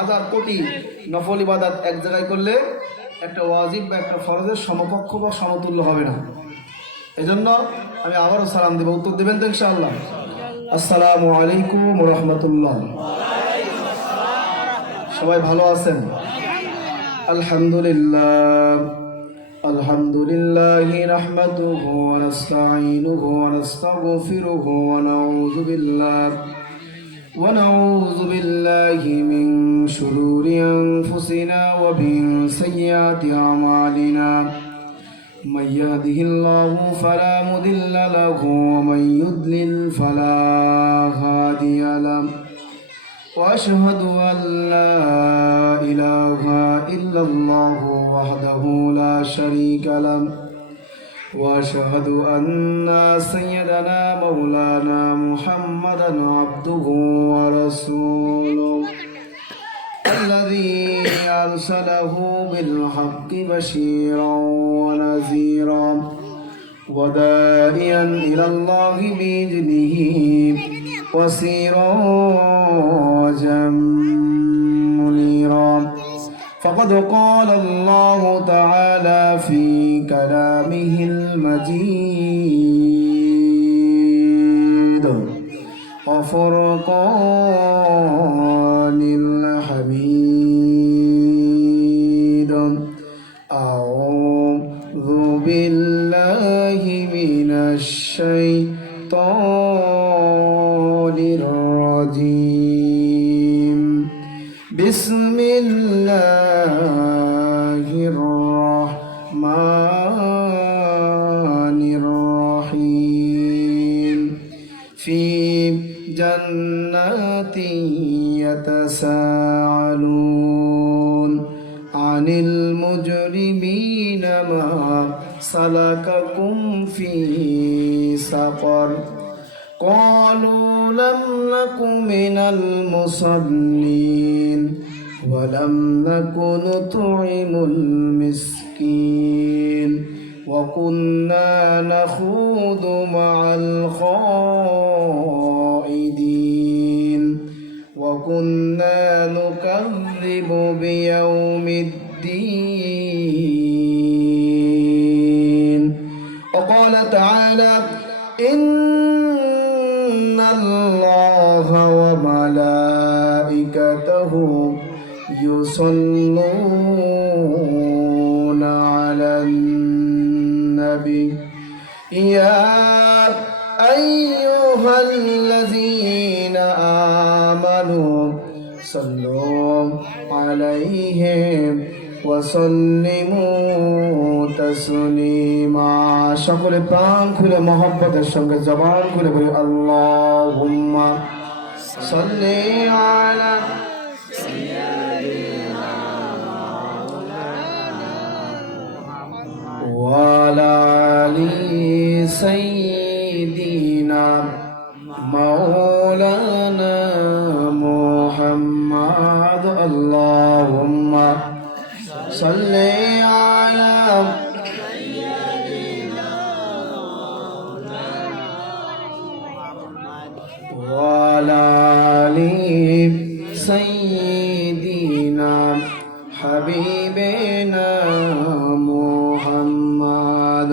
হাজার কোটি নফল ইবাদত এক জায়গায় করলে একটা ওয়াজিব বা একটা ফরজের সমকক্ষ বা সমতুল্য হবে না। এজন্য আমি আবারও সালাম দেব, উত্তর দেবেন তো ইনশাআল্লাহ? আসসালামু আলাইকুম ওয়া রাহমাতুল্লাহ। সবাই ভালো আছেন? আলহামদুলিল্লাহ আলহামদুলিল্লাহি নাহমাদুহু ওয়া নাস্তাঈনুহু ওয়া নাস্তাগফিরুহু ونعوذ بالله من شرور أنفسنا ومن سيئات أعمالنا من يهده الله فلا مضل له ومن يضلل فلا هادي له وأشهد أن لا إله إلا الله وحده لا شريك له وأشهد أن سيدنا مولانا محمدا عبده ورسوله الذي أرسله بالحق بشيرا ونذيرا وداعيا إلى الله بإذنه وسراجا منيرا. فقد قال الله تعالى في كلامه المجيد وفرقان الحميد. أعوذ بالله من الشيطان الرجيم. بسم الله الرحمن الرحيم. في جنات يتساءلون عن المجرمين ما سلككم في سقر قالوا لم نك من المصلين ولم نك نطعم المسكين وكنا نخوض مع الخائضين وكنا نكذب بيوم الدين. وقال تعالى إن الله وملائكته يصلون على النبي يا أيها الذين آمنوا صلوا عليه وسلموا تسليما. সকলে প্রাণ খুলে মহব্বতের সঙ্গে জবান খুলে বলি আল্লাহুম্মা সাল্লি আলা وعلى آل سيدنا مولانا محمد. اللهم صل على وعلى آل سيدنا حبيبنا মুহাম্মদ.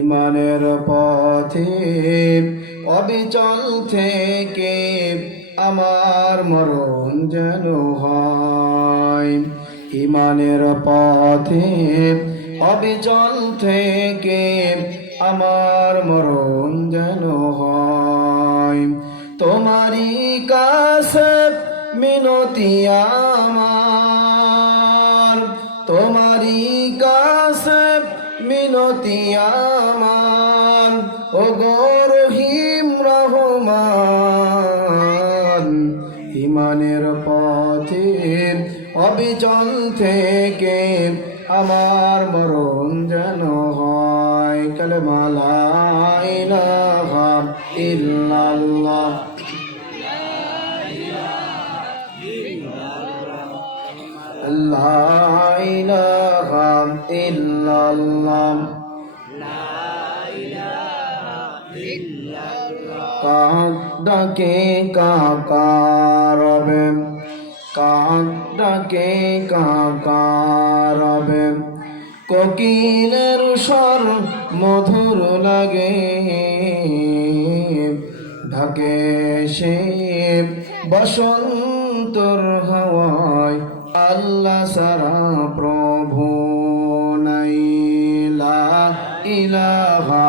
ইমানের পথে অবিচল থেকে আমার মরণ যেন হয়। ইমানের পথে অবিচল থেকে আমার মরণ যেন হয়। তোমারই কাছে মিনতি আমার, তোমারই কাছে মিনতি আমার, ওগো রহিম রহমান। ইমানের পথে অবিচল থেকে আমার মরণ যেন হয়। কালেমা লা ইলাহা ইল্লাল্লাহ লা ইলাহা ইল্লাল্লাহ কাক ডাকে কাকারবে কাক ডাকে কাকারবে, কোকিলের স্বর মধুর লাগে, ঢাকে সে বসন্তর হাওয়ায়, আল্লাহ সারা প্রভু নাই, লা ইলাহা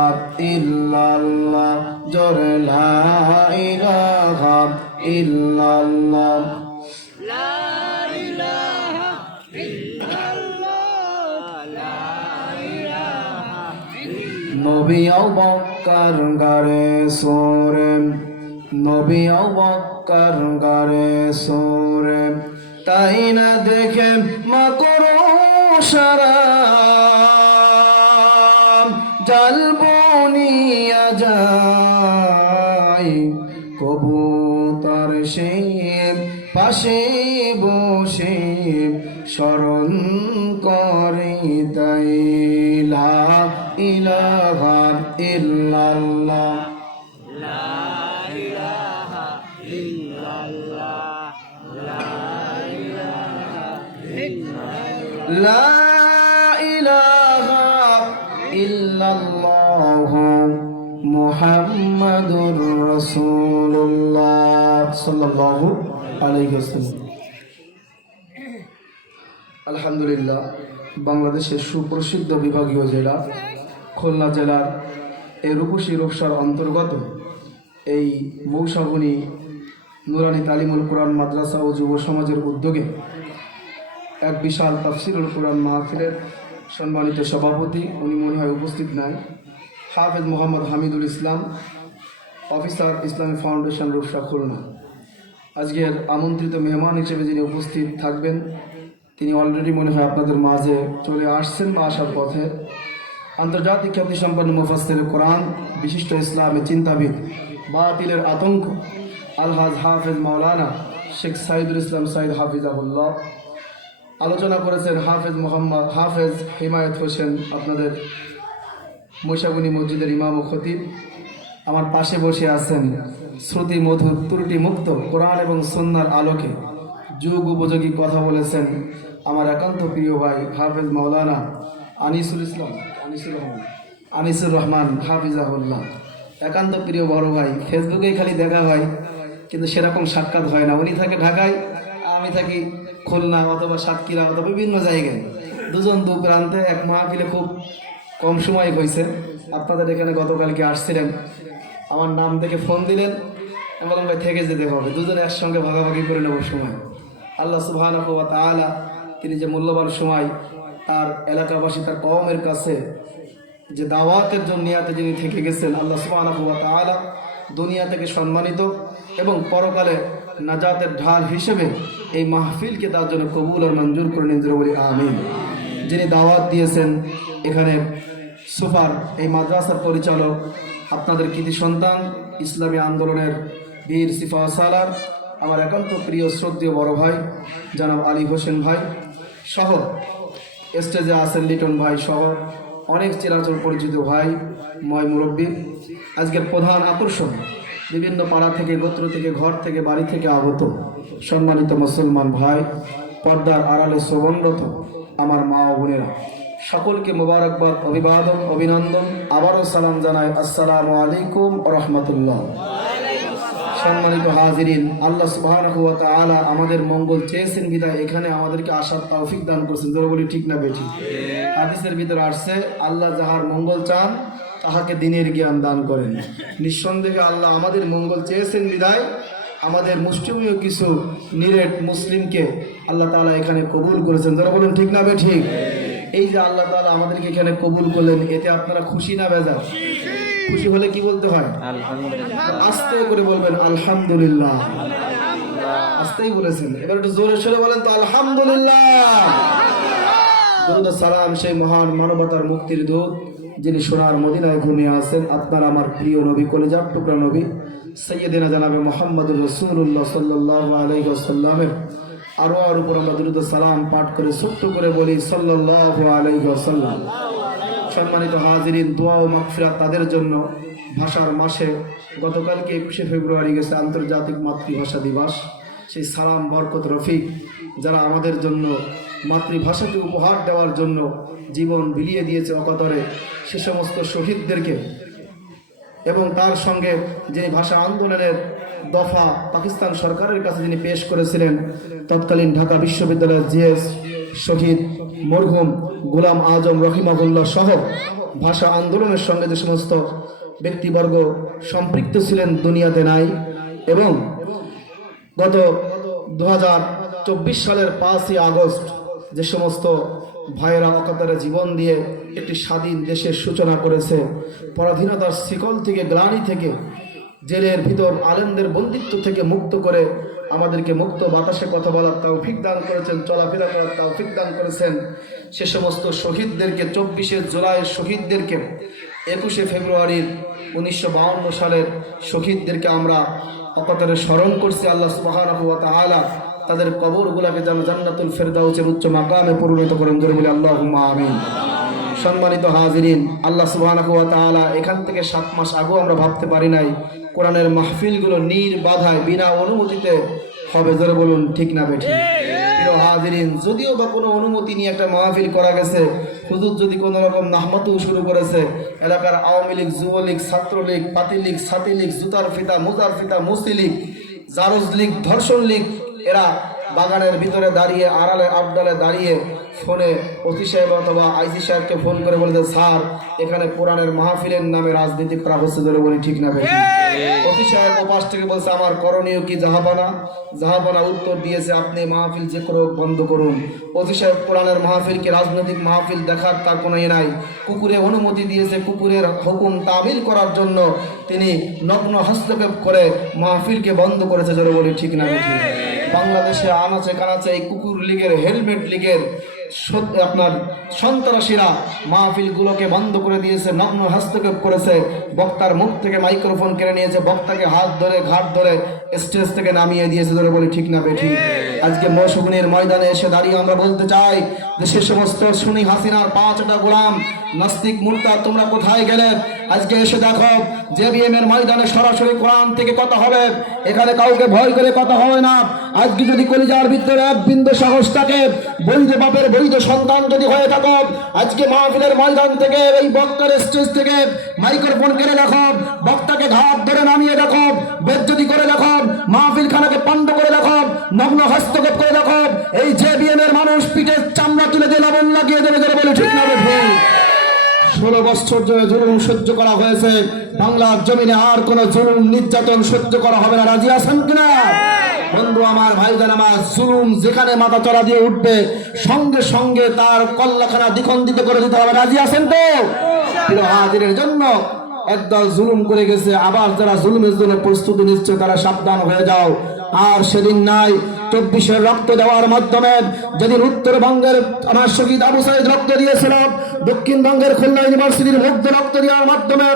ইল্লাল্লাহ, জোরে লা ইলাহা ইল্লাল্লাহ। নবী আবুবকর গারে সোরে, নবী আবুবকর গারে সোরে, তাই না দেখে মা করো সারা, জাল বনিয়া যায়, কবুতর সে পাশে বসে স্মরণ করে, তাই লা ইলাহা ইল্লাল্লাহ, লা ইলাহা ইল্লাল্লাহ, লা ইলাহা ইল্লাল্লাহ, মুহাম্মাদুর রাসূলুল্লাহ সাল্লাল্লাহু আলাইহি ওয়াসাল্লাম। আলহামদুলিল্লাহ, বাংলাদেশের সুপ্রসিদ্ধ বিভাগীয় জেলা খুলনা জেলার এই রূপসী রূপসার অন্তর্গত এই মৌসাবনী নুরানি তালিমুল কোরআন মাদ্রাসা ও যুব সমাজের উদ্যোগে এক বিশাল তাফসিরুল কোরআন মাহফিলের সম্মানিত সভাপতি, উনি মনে হয় উপস্থিত নাই, হাফেজ মোহাম্মদ হামিদুল ইসলাম, অফিসার ইসলামী ফাউন্ডেশন রূপসা খুলনা। আজকের আমন্ত্রিত মেহমান হিসেবে যিনি উপস্থিত থাকবেন তিনি অলরেডি মনে হয় আপনাদের মাঝে চলে আসছেন বা আসার পথে। আন্তর্জাতিক খ্যাতিসম্পন্ন মুফাসসির কোরআন, বিশিষ্ট ইসলামী চিন্তাবিদ, বাতিলের আতঙ্ক আলহাজ হাফেজ মাওলানা শেখ সাইদুল ইসলাম সাইদ হাফিজাহুল্লাহ। আলোচনা করেছেন হাফেজ হিমায়ত হোসেন, আপনাদের মৈশাগুনি মসজিদের ইমাম ও খতিব। আমার পাশে বসে আছেন শ্রুতি মধুর ত্রুটি মুক্ত কোরআন এবং সুন্নাহর আলোকে যুগ উপযোগী কথা বলেছেন আমার একান্ত প্রিয় ভাই হাফেজ মাওলানা আনিসুর রহমান হাফিজাহুল্লাহ। একান্ত প্রিয় বড় ভাই, ফেসবুকেই খালি দেখা হয় কিন্তু সেরকম সাক্ষাৎ হয় না। উনি থাকে ঢাকায়, আমি থাকি খুলনা অথবা সাতক্ষীরা অথবা বিভিন্ন জায়গায়। দুজন দু প্রান্তে এক মাহফিলে খুব কম সময় হয়েছে। আপনাদের এখানে গতকালকে আসছিলেন, আমার নাম দেখে ফোন দিলেন, আমি বললাম ভাই থেকে যেতে হবে, দুজনে একসঙ্গে ভাগাভাগি করে নেব সময়। আল্লাহ সুবহানাহু ওয়া তাআলা তিনি যে মূল্যবান সময় তার এলাকাবাসী, তার কওমের কাছে যে দাওয়াতের জন্য নিয়াতে যিনি থেকে গেছেন, আল্লাহ সুবহানাহু ওয়া তাআলা দুনিয়া থেকে সম্মানিত এবং পরকালে নাজাতের ঢাল হিসেবে এই মাহফিলকে তার জন্য কবুল আর মঞ্জুর করে নিন, বলি আমিন। যিনি দাওয়াত দিয়েছেন এখানে সুপার, এই মাদ্রাসার পরিচালক, আপনাদের কৃতি সন্তান, ইসলামী আন্দোলনের বীর সিফা সালার, আমার একান্ত প্রিয় শ্রদ্ধেয় বড় ভাই জনাব আলী হোসেন ভাই সহ, স্টেজে আছেন লিটন ভাই সহ অনেক চিরাচর পরিচিত ভাই, ময় মুরব্বী। আজকের প্রধান আকর্ষণ বিভিন্ন পাড়া থেকে, গোত্র থেকে, ঘর থেকে, বাড়ি থেকে আগত সম্মানিত মুসলমান ভাই, পর্দার আড়ালে শ্রবণরত আমার মা ও বোনেরা, সকলকে মোবারকবাদ, অভিবাদন, অভিনন্দন, আবারও সালাম জানাই, আসসালামু আলাইকুম ওয়া রাহমাতুল্লাহ। সম্মানিত হাজিরিন, আল্লাহ সুবহানাহু ওয়া তাআলা আমাদের মঙ্গল চেয়েছেন বিধায় এখানে আমাদেরকে আসার তৌফিক দান করেছেন, যারা বলি ঠিক না বেঠিক। হাদিসের ভিতরে আসছে, আল্লাহ যাহার মঙ্গল চান তাহাকে দিনের জ্ঞান দান করেন। নিঃসন্দেহে আল্লাহ আমাদের মঙ্গল চেয়েছেন বিধায় আমাদের মুষ্টিমেয় কিছু নিরেট মুসলিমকে আল্লাহ তাআলা এখানে কবুল করেছেন, যারা বলেন ঠিক না বেঠিক। এই যে আল্লাহ তাআলা আমাদেরকে এখানে কবুল করলেন, এতে আপনারা খুশি না বেজার? খুশি হলে কি বলতে হয়? আস্তে করে বলবেন আলহামদুলিল্লাহ। আস্তেই বলেছেন, এবার একটু জোরে সরে বলেন তো আলহামদুলিল্লাহ। দরুদ সালাম সেই মহান মানবতার মুক্তির দূত যিনি সোনার মদিনায় ঘুমিয়ে আছেন, আপনার আমার প্রিয় নবী, কলিজার টুকরা নবী সাইয়্যিদিনা জানাবে মুহাম্মদুর রাসূলুল্লাহ সাল্লাল্লাহু আলাইহি ওয়াসাল্লামের আরওয়ার উপর আমরা দরুদ সালাম পাঠ করে ছোট্ট করে বলি সাল্লাল্লাহু আলাইহি ওয়াসাল্লাম। সম্মানিত হাজিরিন, দোয়া ও মাগফিরাত তাদের জন্য। ভাষার মাসে গতকালকে 21শে ফেব্রুয়ারি গেছে আন্তর্জাতিক মাতৃভাষা দিবস। সেই সালাম, বরকত, রফিক যারা আমাদের জন্য মাতৃভাষাকে উপহার দেওয়ার জন্য জীবন বিলিয়ে দিয়েছে অকাতরে, সে সমস্ত শহীদদেরকে এবং তার সঙ্গে যে ভাষা আন্দোলনের দফা পাকিস্তান সরকারের কাছে যিনি পেশ করেছিলেন, তৎকালীন ঢাকা বিশ্ববিদ্যালয়ের জিএস শহীদ মরহুম গোলাম আজম রহিমাহুল্লাহ সহ ভাষা আন্দোলনের সঙ্গে যে সমস্ত ব্যক্তিবর্গ সম্পৃক্ত ছিলেন দুনিয়াতে নাই। এবং গত 2024 সালের 5ই আগস্ট যে সমস্ত ভাইয়েরা অকাতরে জীবন দিয়ে একটি স্বাধীন দেশের সূচনা করেছে, পরাধীনতার শিকল থেকে, গ্লানি থেকে, জেলের ভিতর আলেমদের বন্দিত্ব থেকে মুক্ত করে আমাদেরকে মুক্ত বাতাসে কথা বলার তৌফিক দান করেছেন, চলাফেরা করার তৌফিক দান করেছেন, সে সমস্ত শহীদদেরকে, 24শে জুলাইয়ের শহীদদেরকে, 21শে ফেব্রুয়ারির 1952 সালের শহীদদেরকে আমরা অকাতরে স্মরণ করছি। আল্লাহ সুবহানাহু ওয়া তাআলা তাদের কবরগুলোকে যেন জান্নাতুল ফেরদাউসের উচ্চ মাকামে পরিণত করেন, জোরে বলি আল্লাহুম্মা আমিন। সম্মানিত হাজিরিন, আল্লাহ সুবহানাহু ওয়া তাআলা এখান থেকে 7 মাস আগেও আমরা ভাবতে পারি নাই কোরআনের মাহফিলগুলো নির্বাধায় বিনা অনুমতিতে হবে, জোরে বলুন ঠিক না বেঠিক? প্রিয় হাজিরিন, যদিও বা কোনো অনুমতি নিয়ে একটা মাহফিল করা গেছে, হুজুর যদি কোনো রকম নাহমাতু শুরু করেছে, এলাকার আওয়ামী লীগ, যুবলীগ, ছাত্রলীগ, পাতিলীগ, ছাতিলীগ, জুতার ফিতা, মুজার ফিতা, মুসি লীগ, জারজ লীগ, ধর্ষণ লীগ, এরা বাগানের ভিতরে দাঁড়িয়ে, আড়ালে আবডালে দাঁড়িয়ে ফোনে ওসি সাহেব অথবা আইসি সাহেবকে ফোন করে বলেছে, স্যার এখানে কোরআনের মাহফিলের নামে রাজনীতি করা হচ্ছে, ধরে বলি ঠিক না বেঠিক? ওসি সাহেব ওপাশ থেকে বলছে, আমার করণীয় কি জাহাপানা? জাহাপানা উত্তর দিয়েছে, আপনি মাহফিল যে করে বন্ধ করুন। ওসি সাহেব কোরআনের মাহফিলকে রাজনৈতিক মাহফিল দেখার তার কোনো ইয়ে নাই। কুকুরে অনুমতি দিয়েছে, কুকুরের হুকুম তামিল করার জন্য তিনি নগ্ন হস্তক্ষেপ করে মাহফিলকে বন্ধ করেছে, ধরে বলি ঠিক না বেঠিক? বাংলাদেশে আনাচে কানাচে এই কুকুর লীগের, হেলমেট লীগের আপনার সন্ত্রাসীরা মাহফিলগুলোকে বন্ধ করে দিয়েছে, নগ্ন হস্তক্ষেপ করেছে, বক্তার মুখ থেকে মাইক্রোফোন কেড়ে নিয়েছে, বক্তাকে হাত ধরে ঘাট ধরে স্টেজ থেকে নামিয়ে দিয়েছে, ধরে বলি ঠিক না বেঠিক? আজকে মৌসুমীর ময়দানে এসে দাঁড়িয়ে আমরা বলতে চাই যে সে সমস্ত সুনি হাসিনার 5টা গোলাম নাস্তিক মুরতাদ তোমরা কোথায় গেলে? আজকে এসে দেখো জেবিএম এর ময়দানে সরাসরি কোরআন থেকে কথা হবে, এখানে কাউকে ভয় করে কথা হবে না। আজকে যদি কলিজার ভিতরে এক বিন্দু সাহস থাকে, বৈধ বাপের বৈধ সন্তান যদি হয়ে থাকো, আজকে মাহফিলের ময়দান থেকে, এই বক্তার স্টেজ থেকে মাইক্রোফোন কেড়ে দেখো, বক্তাকে ঘাট ধরে নামিয়ে দেখো, বেজ্জতি করে দেখো, মাহফিল খানাকে পণ্ড করে দেখো, নগ্ন হস্তক্ষেপ করে দেখো, এই জেবিএম এর মানুষ পিঠের চামড়া তুলে দিয়ে লবণ লাগিয়ে দেবে, ধরে বলে ঠিক না বেঠিক? 16 বছর ধরে জুলুম সহ্য করা হয়েছে, বাংলার জমিনে আর কোন জুলুম নির্যাতন সহ্য করা হবে না। রাজি আছেন কিনা বন্ধু আমার, ভাইজান আমার? জুলুম যেখানে মাথা চড়া দিয়ে উঠবে, সঙ্গে সঙ্গে তার কল্লাখানা দ্বিখণ্ডিত করে দিতে হবে। রাজি আছেন তো? প্রিয় হাজিরের জন্য একদল জুলুম করে গেছে, আবার যারা জুলুমের জন্য প্রস্তুতি নিচ্ছে তারা সাবধান হয়ে যাও। আর সেদিন নাই 24-এর রক্ত দেওয়ার মাধ্যমে, যেদিন উত্তরবঙ্গের আমার শহীদ আবু সাইদ রক্ত দিয়েছিল, দক্ষিণবঙ্গের খুলনা ইউনিভার্সিটির মধ্যে রক্ত দেওয়ার মাধ্যমে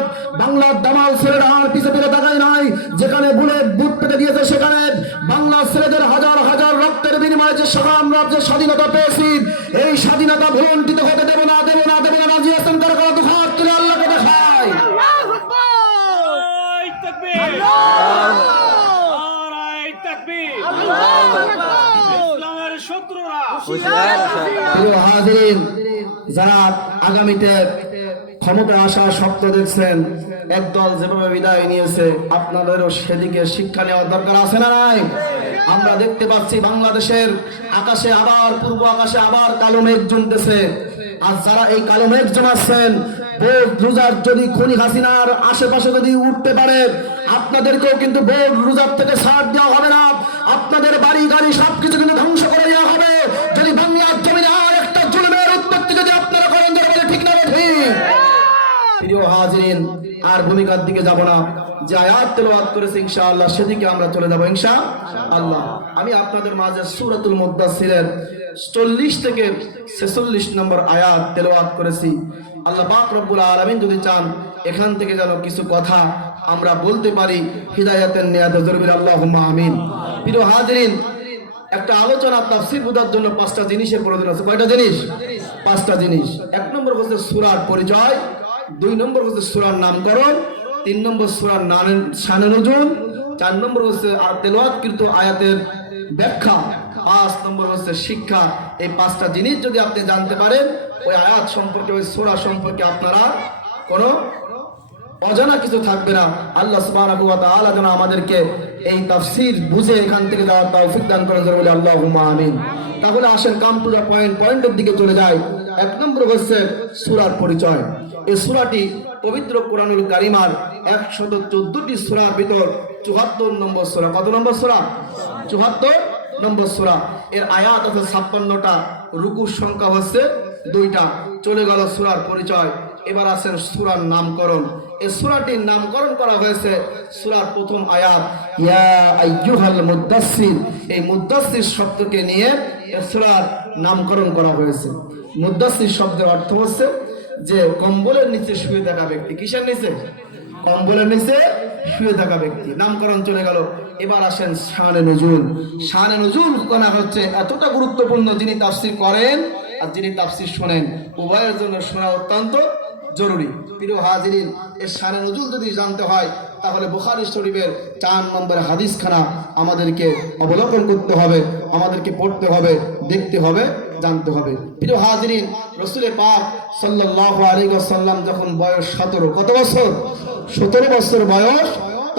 বাংলার দামাল ছেলেরা আর পিছে ফিরে তাকায় নাই। যেখানে বুলেট বুট পেতে দিয়েছে, সেখানে বাংলার ছেলেদের হাজার হাজার রক্তের বিনিময়ে যে আমরা যে স্বাধীনতা পেয়েছি, এই স্বাধীনতা ভুলণ্ঠিত হতে দেব না, দেব না, দেব না। রাজি আছেন তার কথা দুহাত তুলে আল্লাহকে দেখায়। যারা আগামীতে ক্ষমতা আসার স্বপ্ন দেখছেন, একদল যেভাবে বিদায় নিয়েছে, আপনাদেরও সেদিকে শিক্ষা নেওয়ার দরকার আছে না নাই? আমরা দেখতে পাচ্ছি বাংলাদেশের আকাশে আবার, পূর্ব আকাশে আবার কালো মেঘ জমতেছে। আর যারা এই কালো মেঘ জমাচ্ছেন, বোর্ড রোজার যদি খনি হাসিনার আশেপাশে যদি উঠতে পারে, আপনাদেরকেও কিন্তু বোর্ড রোজার থেকে ছাড় দেওয়া হবে না। আপনাদের বাড়ি গাড়ি সবকিছু কিন্তু ধ্বংস করে দেওয়া হবে যদি বাংলার জমিনে আর একটা জুলুমের উৎপত্তি যদি আপনারা করেন, বলে ঠিক না ঠিক? প্রিয় হাজিরিন, আর ভূমিকার দিকে যাব না, যে আয়াত তেলাওয়াত করেছে ইনশাআল্লাহ সেদিকে আমরা চলে যাব ইনশাআল্লাহ। আমি আপনাদের মাঝে সূরাতুল মুদ্দাসসিরের 40 থেকে 46 নম্বর আয়াত তেলাওয়াত করেছি। আল্লাহ পাক রব্বুল আলামিন যদি চান, এখান থেকে যেন কিছু কথা আমরা বলতে পারি হিদায়াতের নিয়াতে, জোরে বলি আল্লাহুম্মা আমিন। প্রিয় হাজিরিন, একটা আলোচনা তাফসীর বোঝার জন্য 5টা জিনিসের প্রয়োজন আছে। কয়টা জিনিস? 5টা জিনিস। 1 নম্বর হচ্ছে সূরার পরিচয়, 2 নম্বর হচ্ছে সূরার নামকরণ, 3 নম্বর সূরার শানে নুজুল, 4 নম্বর হচ্ছে আর তেলাওয়াতকৃত আয়াতের ব্যাখ্যা, 5 নম্বর হচ্ছে শিক্ষা। এই 5টা জিনিস যদি আপনি জানতে পারেন, ওই আয়াত সম্পর্কে, ওই সূরা সম্পর্কে আপনারা কোনো অজানা কিছু থাকবে না। আল্লাহ সুবহানাহু ওয়া তাআলা যেন আমাদেরকে এই তাফসীর বুঝে এখান থেকে যাওয়ার তৌফিক দান করেন, বলে আল্লাহুম্মা আমিন। তাহলে আসেন কাম টু দা পয়েন্টের দিকে চলে যাই। 1 নম্বর হচ্ছে সূরার পরিচয়। এই সূরাটি পবিত্র কোরআনুল কারীমার 114টি সূরার ভিতর 74 নম্বর সূরা। কত নম্বর সূরা? 74 নম্বর সূরা। এর আয়াত আছে 56টা, রুকুর সংখ্যা হচ্ছে 2টা। চলে গেল সূরার পরিচয়। এবার আসেন সূরার নামকরণ। এই সূরাটির নামকরণ করা হয়েছে সূরার প্রথম আয়াত ইয়া আইয়ুহাল মুদ্দাসসির। এই মুদ্দাসসির শব্দকে নিয়ে এই সূরার নামকরণ করা হয়েছে। মুদ্দাসসির শব্দের অর্থ হচ্ছে যে কম্বলের নিচে শুয়ে থাকা ব্যক্তি। কিসের নিচে? কম্বলের নিচে শুয়ে থাকা ব্যক্তি। নামকরণ চলে গেল। এবার আসেন শানে নজুল। শানে নজুল কোনা হচ্ছে এতটা গুরুত্বপূর্ণ, যিনি তাফসীর করেন আর যিনি তাফসীর শোনেন, উভয়ের জন্য শোনা অত্যন্ত জরুরি। প্রিয় হাজিরিন, এর শানে নজুল যদি জানতে হয় তাহলে বুখারী শরীফের 4 নম্বর হাদিসখানা আমাদেরকে অবলোকন করতে হবে, আমাদেরকে পড়তে হবে, দেখতে হবে, জানতে হবে। প্রিয় হাজিরিন, রাসূল পাক সাল্লাল্লাহু আলাইহি ওয়াসাল্লাম যখন বয়স 17, কত বছর? 17 বছর বয়স,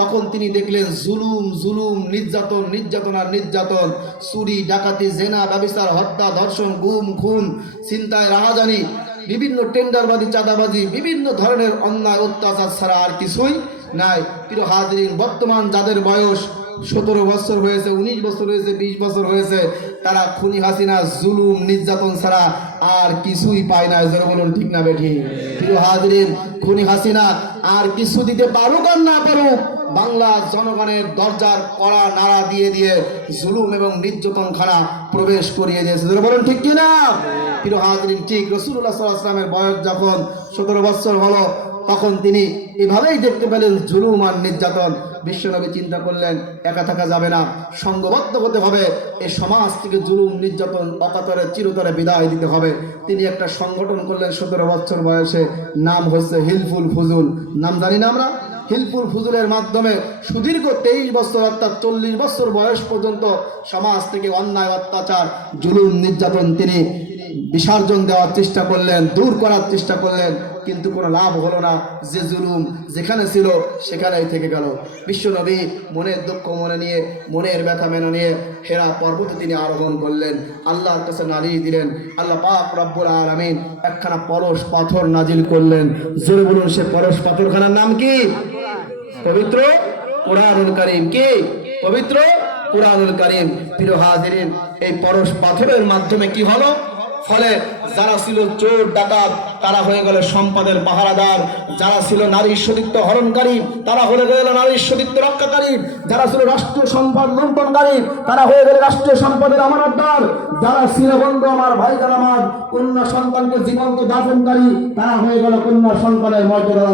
তখন তিনি দেখলেন জুলুম জুলুম, নির্যাতন নির্যাতন আর নির্যাতন, চুরি ডাকাতি, জেনা ব্যভিচার, হত্যা ধর্ষণ, গুম খুন, ছিনতাই রাহাজানি, বিভিন্ন টেন্ডারবাজি, চাঁদাবাজি, বিভিন্ন ধরনের অন্যায় অত্যাচার ছাড়া আর কিছুই নাই। প্রিয় হাজিরিন, বর্তমান যাদের বয়স 17 বছর হয়েছে, 19 বছর হয়েছে, 20 বছর হয়েছে, তারা খুনি হাসিনা, জুলুম নির্যাতন ছাড়া আর কিছুই পায় না। যারা বলুন ঠিক না বেঠি? প্রিয় হাজিরিন, খুনি হাসিনা আর কিছু দিতে পারুক আর না পারুক, বাংলা জনগণের দরজার কড়া নাড়া দিয়ে দিয়ে জুলুম এবং নির্যাতন খানা প্রবেশ করিয়ে দিয়েছে। যারা বলুন ঠিক কিনা? প্রিয় হাজিরিন, ঠিক রাসূলুল্লাহ সাল্লাল্লাহু আলাইহি ওয়াসাল্লামের বয়স যখন 17 বছর হলো, তখন তিনি এভাবেই দেখতে পেলেন জুলুম আর নির্যাতন। বিশ্বনবী চিন্তা করলেন একা থাকা যাবে না, সংঘবদ্ধ হতে হবে, এই সমাজ থেকে জুলুম নির্যাতন অকাতরে চিরতরে বিদায় দিতে হবে। তিনি একটা সংগঠন করলেন 17 বছর বয়সে, নাম হচ্ছে হিলফুল ফুজুল। নাম জানি না আমরা? হিলফুল ফুজুলের মাধ্যমে সুদীর্ঘ 23 বছর অর্থাৎ 40 বছর বয়স পর্যন্ত সমাজ থেকে অন্যায় অত্যাচার জুলুম নির্যাতন তিনি বিসর্জন দেওয়ার চেষ্টা করলেন, দূর করার চেষ্টা করলেন, কিন্তু কোনো লাভ হলো না। যে জুলুম যেখানে ছিল সেখানেই থেকে গেল। বিশ্বনবী মনের দুঃখ মনে নিয়ে, মনের ব্যথা মেনে নিয়ে হেরা পর্বতে তিনি আরোহণ করলেন, আল্লাহর কাছে নালিশ দিলেন। আল্লাহ পাক রব্বুল আলামিন একখানা পরশ পাথর নাজিল করলেন। জোরে বলুন, সে পরশ পাথরখানার নাম কি? পবিত্র কুরআনুল কারীম। কি? পবিত্র কুরআনুল কারীম। প্রিয় হাজিরিন, এই পরশ পাথরের মাধ্যমে কি হলো? ফলে যারা ছিল চোর ডাকাত তারা হয়ে গেল সম্পদের পাহারাদার, যারা ছিল নারীর সতীত্ব হরণকারী তারা হয়ে গেল নারীর সতীত্ব রক্ষাকারী, যারা ছিল রাষ্ট্রীয় সম্পদ লুণ্ঠনকারী তারা হয়ে গেল রাষ্ট্রীয় সম্পদের আমানতদার, যারা ছিল বন্ধু আমার ভাই, যারা আমার কন্যা সন্তানকে জীবন্ত দাফনকারী তারা হয়ে গেল কন্যা সন্তানের মর্যাদা